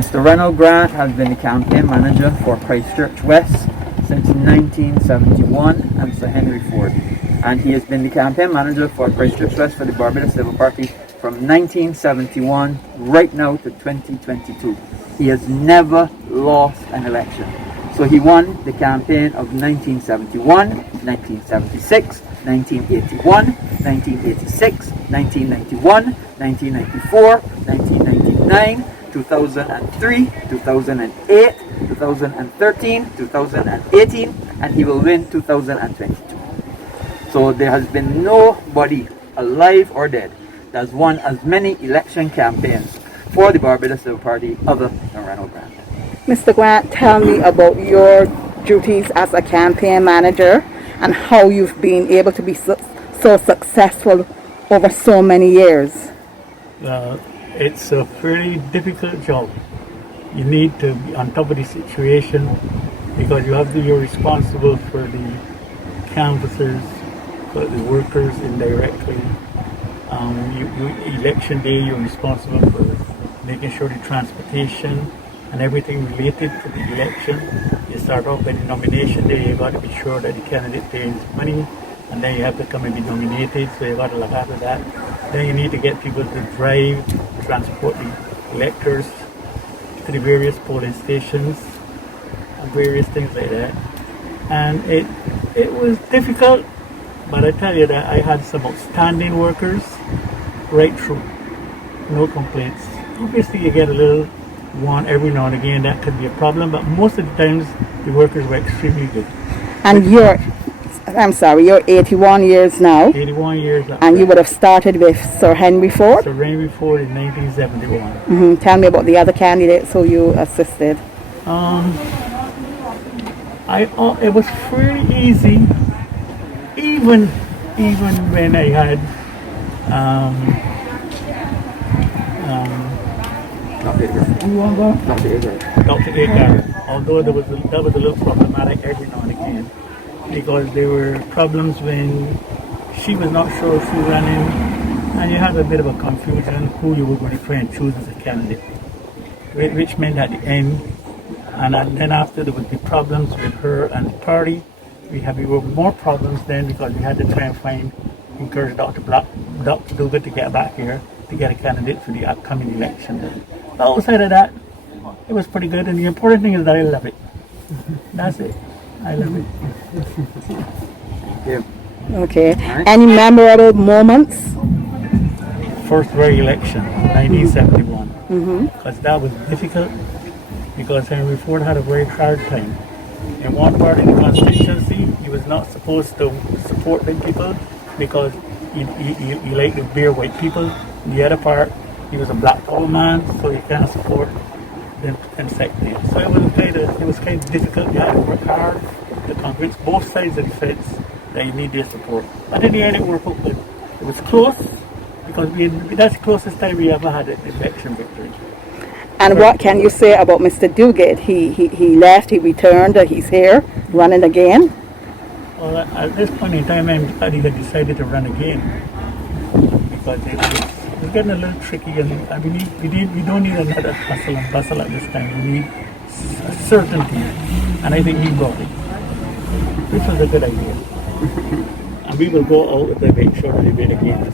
Mr. Reynold Grant has been the campaign manager for Christchurch West since 1971, and Sir Henry Ford. And he has been the campaign manager for Christchurch West for the Barbados Labour Party from 1971 right now to 2022. He has never lost an election. So he won the campaign of 1971, 1976, 1981, 1986, 1991, 1994, 1999, 2003, 2008, 2013, 2018, and he will win 2022. So there has been nobody, alive or dead, that has won as many election campaigns for the Barbados Labour Party other than Reynold Grant. Mr. Grant, tell me about your duties as a campaign manager and how you've been able to be so successful over so many years. It's a pretty difficult job. You need to be on top of the situation because you're responsible for the canvassers, for the workers indirectly. Election day, you're responsible for making sure the transportation and everything related to the election. You start off by the nomination day, you got to be sure that the candidate pays money, and then you have to come and be nominated, so you got to look after that. Then you need to get people to drive, transport the electors to the various polling stations and various things like that. And it was difficult, but I tell you that I had some outstanding workers right through, no complaints. Obviously you get a little one every now and again, that could be a problem, but most of the times the workers were extremely good. And you're 81 years now. 81 years. And you would have started with Sir Henry Ford? Sir Henry Ford in 1971. Mm-hmm. Tell me about the other candidates who you assisted. It was pretty easy, even when I had Dr. Agar, although that was a little problematic every now and again, because there were problems when she was not sure if she was running, and you had a bit of a confusion who you were going to try and choose as a candidate, which meant at the end, and then after there would be problems with her and the party. We were more problems then because we had to try and encourage Dr. Duguid to get back here to get a candidate for the upcoming election. But outside of that, it was pretty good, and the important thing is that I love it. That's it. I love it. Thank you. Okay. Right. Any memorable moments? First re-election, 1971. Because that was difficult, because Henry Ford had a very hard time. In one part of the constituency, he was not supposed to support the people because he liked the bare white people. In the other part, he was a black old man, so he can't support them secondly. So it was kind of difficult. You had to work hard to convince both sides of the fence that you need their support. But in the end, it worked out good. It was close because that's the closest time we ever had an election victory. And what can you say about Mr. Duguid? He left, he returned, he's here, running again? Well, at this point in time, I'm glad he had decided to run again because it was getting a little tricky, and we don't need another hustle and bustle at this time. We need certainty, and I think he brought it, which was a good idea. And we will go out to make sure that he win again.